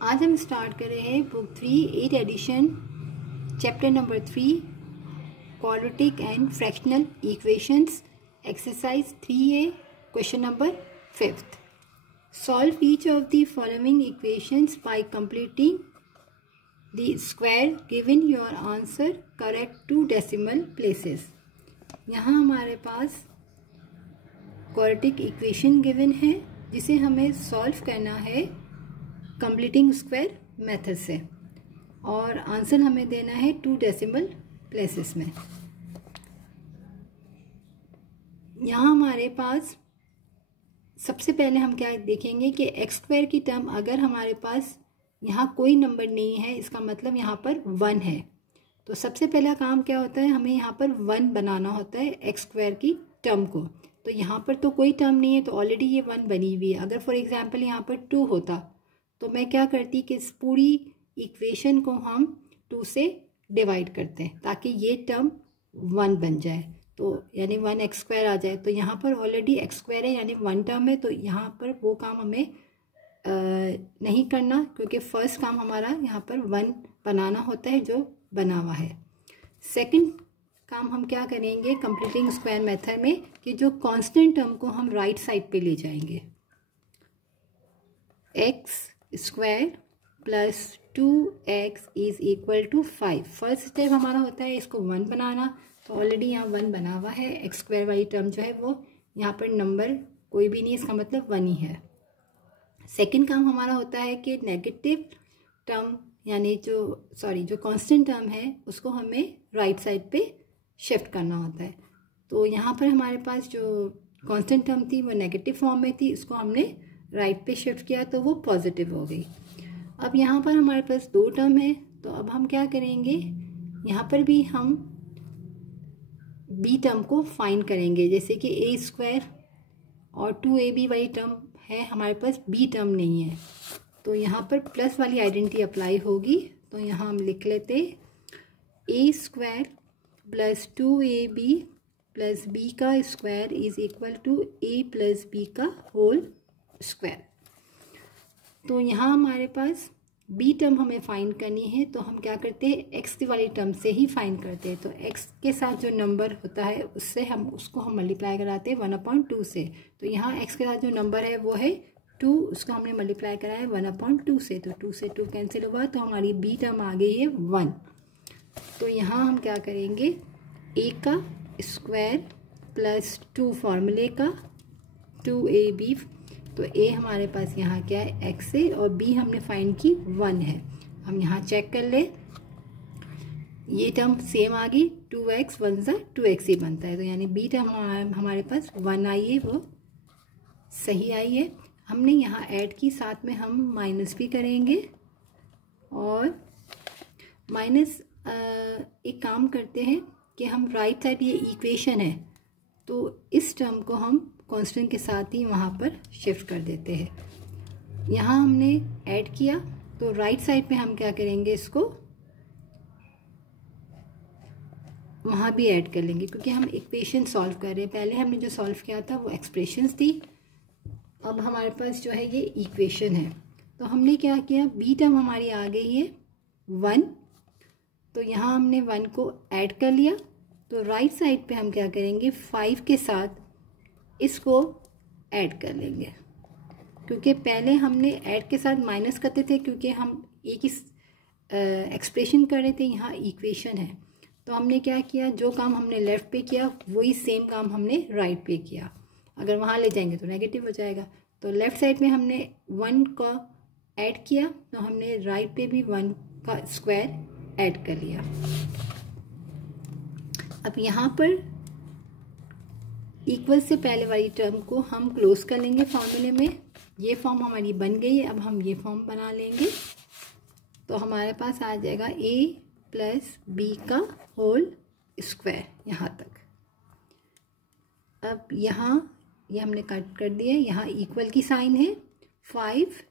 आज हम स्टार्ट कर रहे हैं book 3 8 edition chapter number 3 quadratic and fractional equations exercise 3A question number 5th. Solve each of the following equations by completing the square given your answer correct to decimal places. यहाँ हमारे पास quadratic equation given है जिसे हमें solve करना है completing square method से और answer हमें देना है 2 डेसिमल प्लेसेस में. यहाँ हमारे पास सबसे पहले हम क्या देखेंगे कि एक्स स्क्वायर की टर्म अगर हमारे पास यहाँ कोई नंबर नहीं है, इसका मतलब यहाँ पर 1 है. तो सबसे पहला काम क्या होता है, हमें यहाँ पर 1 बनाना होता है एक्स स्क्वायर की टर्म को. तो यहाँ पर तो कोई टर्म नहीं है तो ऑलरेडी ये 1 बनी हुई है. अगर फॉर एग्जांपल यहाँ पर 2 होता तो मैं क्या करती कि इस पूरी इक्वेशन को हम 2 से डिवाइड करते हैं ताकि ये टर्म 1 बन जाए. तो यानी 1 एक्स स्क्वायर आ जाए. तो यहाँ पर ऑलरेडी एक्स स्क्वायर है यानी 1 टर्म है. तो यहाँ पर वो काम हमें नहीं करना क्योंकि फर्स्ट काम हमारा यहाँ पर 1 बनाना होता है जो बना हुआ है. सेकंड काम हम क्या करेंगे कंप्लीटिंग स्क्वायर मेथड में कि जो कांस्टेंट टर्म को हम राइट साइड पे ले जाएंगे. X square plus 2x is equal to 5. First step हमारा होता है इसको 1 बनाना. तो ऑलरेडी यहाँ 1 बना हुआ है. एक्स स्क्वायर वाली टर्म जो है वो यहाँ पर नंबर कोई भी नहीं, इसका मतलब 1 ही है. सेकंड काम हमारा होता है कि नेगेटिव टर्म यानी जो कांस्टेंट टर्म है उसको हमें राइट साइड पे शिफ्ट करना होता है. तो यहाँ पर हमारे पास जो कांस्टेंट टर्म थी वो नेगेटिव फॉर्म में थी, इसको हमने राइट पे शिफ्ट किया तो वो पॉजिटिव हो गई. अब यहाँ पर हमारे पास 2 टर्म है तो अब हम क्या करेंगे, यहाँ पर भी हम बी टर्म को फाइंड करेंगे. जैसे कि ए स्क्वायर और 2ab वाली टर्म है, हमारे पास बी टर्म नहीं है तो यहाँ पर प्लस वाली आइडेंटिटी अप्लाई होगी. तो यहाँ हम लिख लेते a square plus 2ab plus b का square is equal to a plus b का होल स्क्वायर. तो यहाँ हमारे पास बी टर्म हमें फाइंड करनी है तो हम क्या करते हैं एक्स वाली टर्म से ही फाइंड करते हैं. तो एक्स के साथ जो नंबर होता है उससे उसको हम मल्टीप्लाई कराते हैं 1/2 से. तो यहाँ एक्स के साथ जो नंबर है वो है 2, उसको हमने मल्टीप्लाई कराया 1/2 से. तो 2 से 2 कैंसिल हुआ तो हमारी बी टर्म आ गई है 1. तो यहाँ हम क्या करेंगे ए का स्क्वायर प्लस 2 फार्मूले का 2ab. तो ए हमारे पास यहाँ क्या है एक्स है और बी हमने फाइंड की 1 है. हम यहाँ चेक कर ले, ये टर्म सेम आ गई 2x 1 सा 2x ही बनता है. तो यानी बी टर्म हमारे पास 1 आई है, वो सही आई है. हमने यहाँ ऐड की, साथ में हम माइनस भी करेंगे और माइनस एक काम करते हैं कि हम राइट साइड ये इक्वेशन है तो इस टर्म को हम कांस्टेंट के साथ ही वहाँ पर शिफ्ट कर देते हैं. यहाँ हमने ऐड किया तो राइट साइड पे हम क्या करेंगे इसको वहाँ भी ऐड कर लेंगे क्योंकि हम इक्वेशन सॉल्व कर रहे हैं. पहले हमने जो सॉल्व किया था वो एक्सप्रेशंस थी, अब हमारे पास जो है ये इक्वेशन है. तो हमने क्या किया, बी टर्म हमारी आ गई है 1. तो यहाँ हमने 1 को ऐड कर लिया. तो राइट साइड पे हम क्या करेंगे 5 के साथ इसको ऐड कर लेंगे क्योंकि पहले हमने ऐड के साथ माइनस करते थे क्योंकि हम एक ही एक्सप्रेशन कर रहे थे, यहाँ इक्वेशन है. तो हमने क्या किया, जो काम हमने लेफ़्ट पे किया वही सेम काम हमने राइट पे किया. अगर वहाँ ले जाएंगे तो नेगेटिव हो जाएगा. तो लेफ़्ट साइड में हमने 1 का ऐड किया तो हमने राइट पे भी 1 का स्क्वायर ऐड कर लिया. अब यहाँ पर इक्वल से पहले वाली टर्म को हम क्लोज कर लेंगे फॉर्मूले में. ये फॉर्म हमारी बन गई है, अब हम ये फॉर्म बना लेंगे. तो हमारे पास आ जाएगा a प्लस बी का होल स्क्वायर यहाँ तक. अब यहाँ ये हमने कट कर दिया, यहाँ इक्वल की साइन है. 5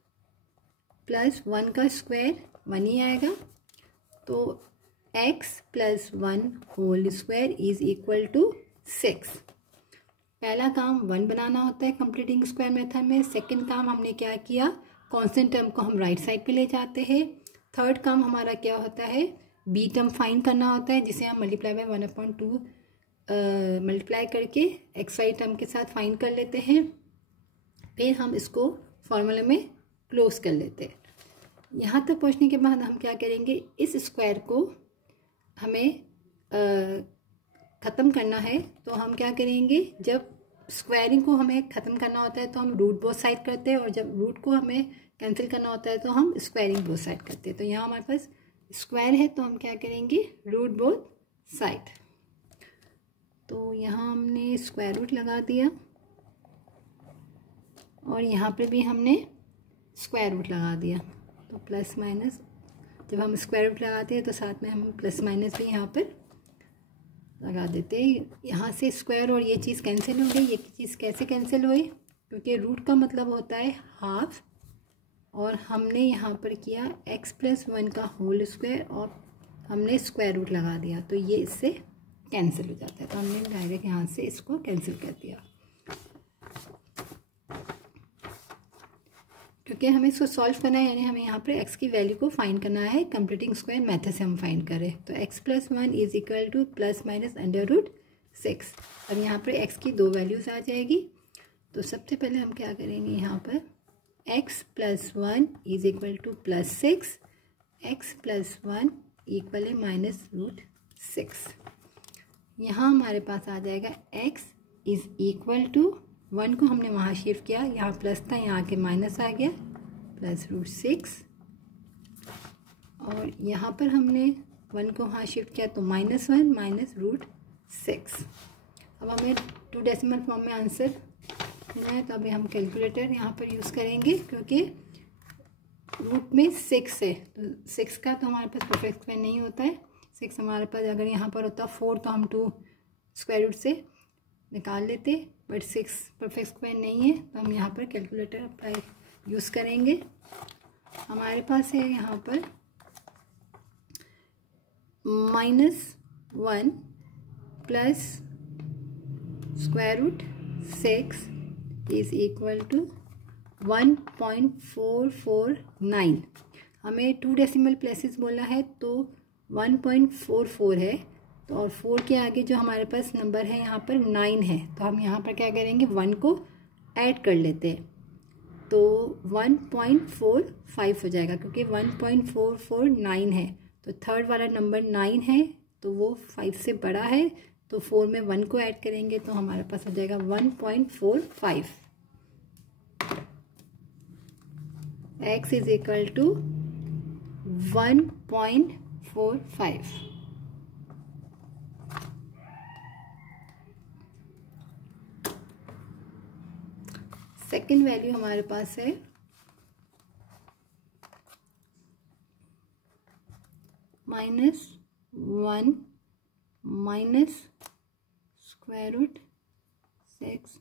प्लस 1 का स्क्वायर 1 ही आएगा. तो x plus 1 whole square is equal to 6. पहला काम 1 बनाना होता है कंप्लीटिंग स्क्वायर मेथड में. सेकंड काम हमने क्या किया कांस्टेंट टर्म को हम राइट साइड पे ले जाते हैं। थर्ड काम हमारा क्या होता है, बी टर्म फाइंड करना होता है, जिसे हम मल्टीप्लाई बाय 1/2 मल्टीप्लाई करके एक्स वाई टर्म के साथ फाइंड कर लेते हैं। फिर हम इसको फॉर्मूले में क्लोज कर लेते हैं। यहाँ तक पहुँचने के बाद हम क्या करेंगे, इस स्क्वायर को हमें ख़त्म करना है। तो हम क्या करेंगे, जब स्क्वायरिंग को हमें ख़त्म करना होता है तो हम रूट बोथ साइड करते हैं, और जब रूट को हमें कैंसिल करना होता है तो हम स्क्वायरिंग बोथ साइड करते हैं। तो यहाँ हमारे पास स्क्वायर है तो हम क्या करेंगे, रूट बोथ साइड। तो यहाँ हमने स्क्वायर रूट लगा दिया और यहाँ पे भी हमने स्क्वायर रूट लगा दिया। तो प्लस माइनस, जब हम स्क्वायर रूट लगाते हैं तो साथ में हम प्लस माइनस भी यहाँ पर लगा देते हैं। यहाँ से स्क्वायर और ये चीज़ कैंसिल हो गई। ये चीज़ कैसे कैंसिल हुई, क्योंकि रूट का मतलब होता है हाफ, और हमने यहाँ पर किया x+1 का होल स्क्वायर और हमने स्क्वायर रूट लगा दिया, तो ये इससे कैंसिल हो जाता है। तो हमने डायरेक्ट यहाँ से इसको कैंसिल कर दिया। क्योंकि हमें इसको सॉल्व करना है, यानी हमें यहाँ पर x की वैल्यू को फाइंड करना है, कंप्लीटिंग स्क्वायर मेथड से हम फाइंड करें। तो x+1 = +-√6, और यहाँ पर x की 2 वैल्यूज़ आ जाएगी। तो सबसे पहले हम क्या करेंगे, यहाँ पर x+1 = +6, x+1 = -√6। यहाँ हमारे पास आ जाएगा x = 1 को हमने वहाँ शिफ्ट किया, यहाँ प्लस था, यहाँ के माइनस आ गया, +√6, और यहाँ पर हमने 1 को वहाँ शिफ्ट किया तो -1 -√6। अब हमें 2 डेसिमल फॉर्म में आंसर मिला है, तो अभी हम कैलकुलेटर यहाँ पर यूज़ करेंगे, क्योंकि रूट में 6 है, तो 6 का तो हमारे पास परफेक्ट स्क्वायर नहीं होता है। 6 हमारे पास अगर यहाँ पर होता 4 तो हम 2 स्क्वायर रूट से निकाल लेते, बट 6 परफेक्ट स्क्वायर नहीं है, तो हम यहाँ पर कैलकुलेटर अप्लाई यूज़ करेंगे। हमारे पास है यहाँ पर -1 प्लस √6 = 1.449। हमें 2 डेसिमल प्लेसेस बोला है तो 1.44 है, तो और 4 के आगे जो हमारे पास नंबर है यहाँ पर 9 है, तो हम यहाँ पर क्या करेंगे, 1 को ऐड कर लेते हैं, तो 1.45 हो जाएगा, क्योंकि 1.449 है, तो थर्ड वाला नंबर 9 है, तो वो 5 से बड़ा है, तो 4 में 1 को ऐड करेंगे तो हमारे पास हो जाएगा 1.45। x = 1.45। सेकेंड वैल्यू हमारे पास है -1 माइनस √6।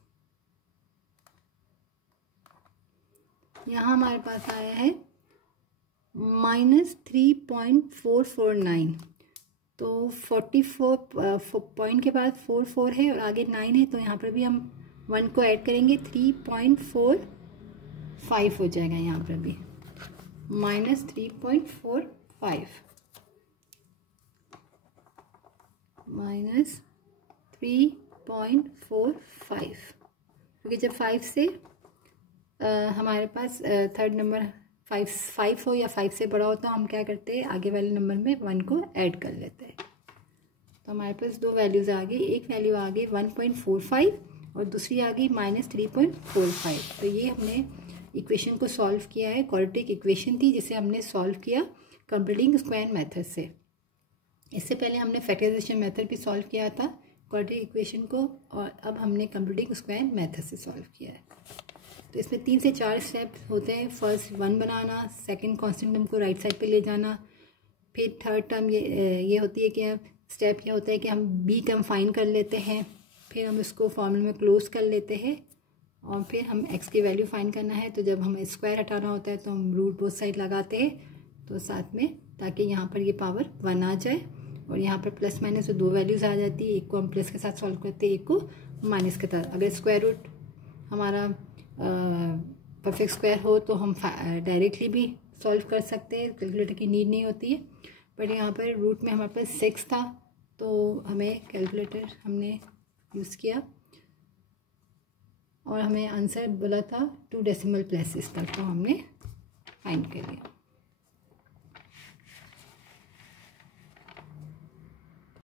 यहाँ हमारे पास आया है -3.449। तो 44 पॉइंट के बाद 44 है और आगे 9 है, तो यहाँ पर भी हम 1 को ऐड करेंगे, 3.45 हो जाएगा। यहाँ पर भी -3.45 -3.45, क्योंकि जब 5 से हमारे पास थर्ड नंबर 5 हो या 5 से बड़ा हो तो हम क्या करते हैं, आगे वाले नंबर में 1 को ऐड कर लेते हैं। तो हमारे पास 2 वैल्यूज़ आ गई, एक वैल्यू आ गई 1.45 और दूसरी आ गई -3.45। तो ये हमने इक्वेशन को सॉल्व किया है। क्वाड्रेटिक इक्वेशन थी जिसे हमने सॉल्व किया कंप्लीटिंग स्क्वायर मेथड से। इससे पहले हमने फैक्टराइजेशन मेथड भी सॉल्व किया था क्वाड्रेटिक इक्वेशन को, और अब हमने कंप्लीटिंग स्क्वायर मेथड से सॉल्व किया है। तो इसमें 3 से 4 स्टेप होते हैं। फर्स्ट 1 बनाना, सेकंड कांस्टेंट टर्म को राइट साइड पे ले जाना, फिर थर्ड टर्म ये होती है कि स्टेप क्या होता है कि हम बी टर्म फाइंड कर लेते हैं, फिर हम इसको फॉर्मूले में क्लोज कर लेते हैं, और फिर हम एक्स की वैल्यू फाइंड करना है। तो जब हमें स्क्वायर हटाना होता है तो हम रूट बोथ साइड लगाते हैं, तो साथ में, ताकि यहाँ पर ये पावर 1 आ जाए, और यहाँ पर प्लस माइनस 2 वैल्यूज़ आ जाती है। एक को हम प्लस के साथ सॉल्व करते हैं, एक को माइनस के साथ। अगर स्क्वायर रूट हमारा परफेक्ट स्क्वायर हो तो हम डायरेक्टली भी सॉल्व कर सकते हैं, कैलकुलेटर की नीड नहीं होती है। बट यहाँ पर रूट में हमारे पास 6 था तो हमें कैलकुलेटर हमने यूज़ किया और हमें आंसर बोला था 2 डेसिमल प्लेसेस तक, तो हमने फाइंड कर लिया।